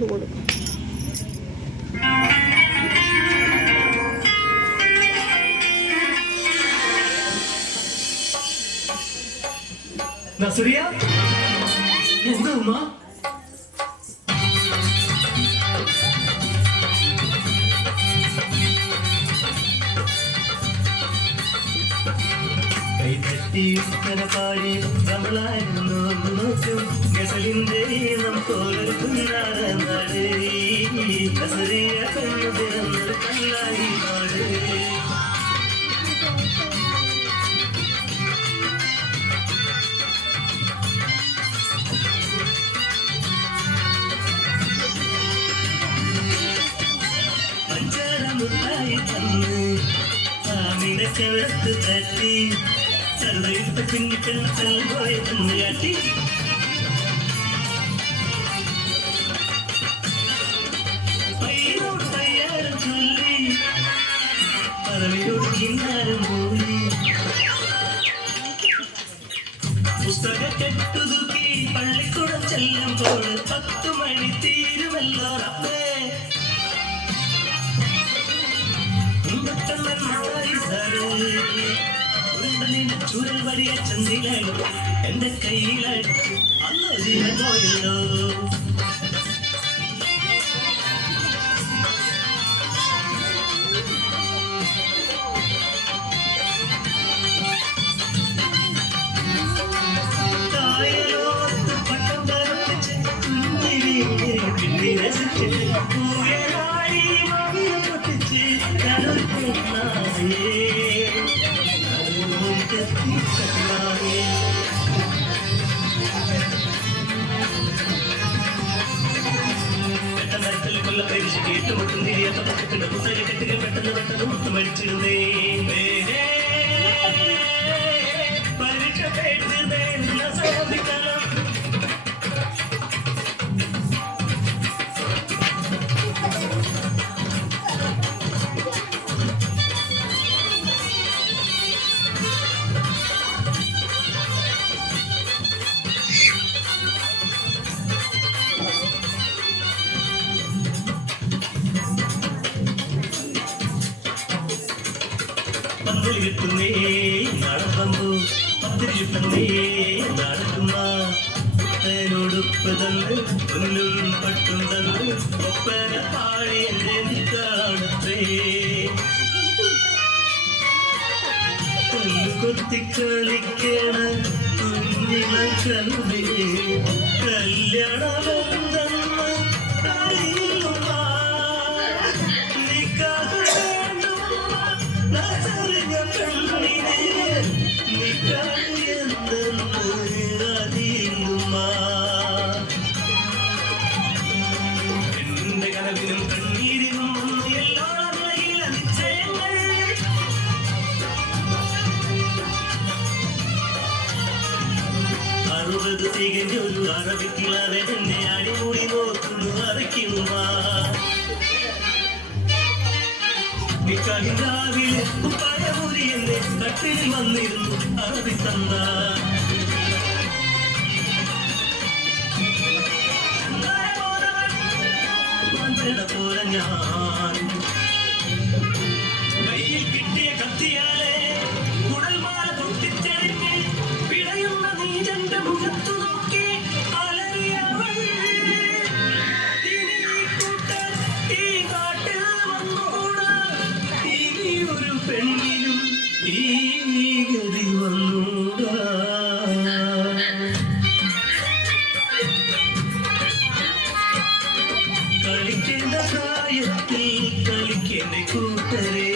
കൊടുക്കും. നസുറിയ എന്താ ഉമ്മ? കൈതട്ടി ഉത്തര പാടി നമ്മളായിരുന്നു നോക്കും ഗസലിന്റെ ഈണം തോൽക്കുന്നതാണ് നാട്. നസുറിയ പെണ്ണു പിറന്നൊരു കല്ലായി നാട്. മുട്ടായി തന്ന് ആമിനക്കകത്ത് തട്ടി സർവയിട്ട് പിന്നിക്കൽ പോയ തന്നുകാട്ടി. പയ്യോട് പയ്യാരം ചൊല്ലി പറവയോട് കിന്നാരം പോയി. പുസ്തക കെട്ടുതുക്കി പള്ളിക്കൂടം ചെല്ലുമ്പോൾ 10 മണി തീരുമല്ലോ റബ്ബേ. ചൂരൽ വരിയ ചന്തിലായി എന്റെ കയ്യിലായിട്ട് അന്ന് പോയല്ലോ. തായലോത്ത് പട്ടം പറപ്പിച്ച് പിന്നെ രസിച്ചിട്ട് പൂയനായി മാവിയ പൊട്ടിച്ച് കടൽ പോയി. പെട്ടെന്ന് മുത്ത് മരിച്ചിരുന്നേ. പരീക്ഷ സാധിക്കണം. കിട്ടുന്നേ നടപ്പമ്പു പത്തിരിട്ടുന്നേ നടക്കുമ്മ. പുത്തനോടുപ്പ് തന്ന് പുല്ലും പട്ടും തന്ന് ഒപ്പന പാടി എന്നെ കാണത്തേ. കൊത്തിക്കളിക്കണ കുഞ്ഞിമ കല്ലില് കല്യാണമെന്തെന്ന് എന്റെ കനവിനും കണ്ണീരിനും എല്ലോളം നിശ്ചയങ്ങൾ. 60 തികഞ്ഞൊരു അറബിക്കിളവൻ എന്നെ അടിമൂടി നോക്കുന്നു അറയ്ക്കുമ്മ. നിക്കാഹിരാവിലെ പഴമുരി എന്നെ കട്ടിൽ വന്നിരുന്നു അറബി തന്ന. പോലെ ഞാൻ കയ്യിൽ കിട്ടിയ കത്തിയാലെ കുടൽമാല പൊട്ടിച്ചെറിഞ്ഞ് പിടയുന്ന നീജന്റെ മുഖത്തു നോക്കി അലറിയവൾ. ഇനി കൂട്ടർ ഈ കാട്ടിൽ വന്നുകൂടാ, ഇനിയൊരു പെണ്ണിനും ഈ ഗതി വന്നൂടാ. കളിക്കേണ്ട പ്രായത്തിൽ കളിക്കേണ്ട കൂട്ടരെ,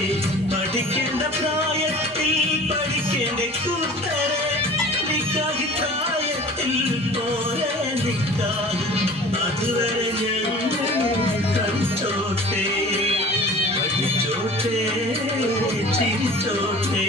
പഠിക്കേണ്ട പ്രായത്തിൽ പഠിക്കേണ്ട കൂട്ടരെ. നിക്കാഹി പ്രായത്തിൽ പോലെ നിക്കാഹ് അതുവരെ ഞങ്ങൾ കളിച്ചോട്ടെ, പഠിച്ചോട്ടെ, ചിരിച്ചോട്ടെ.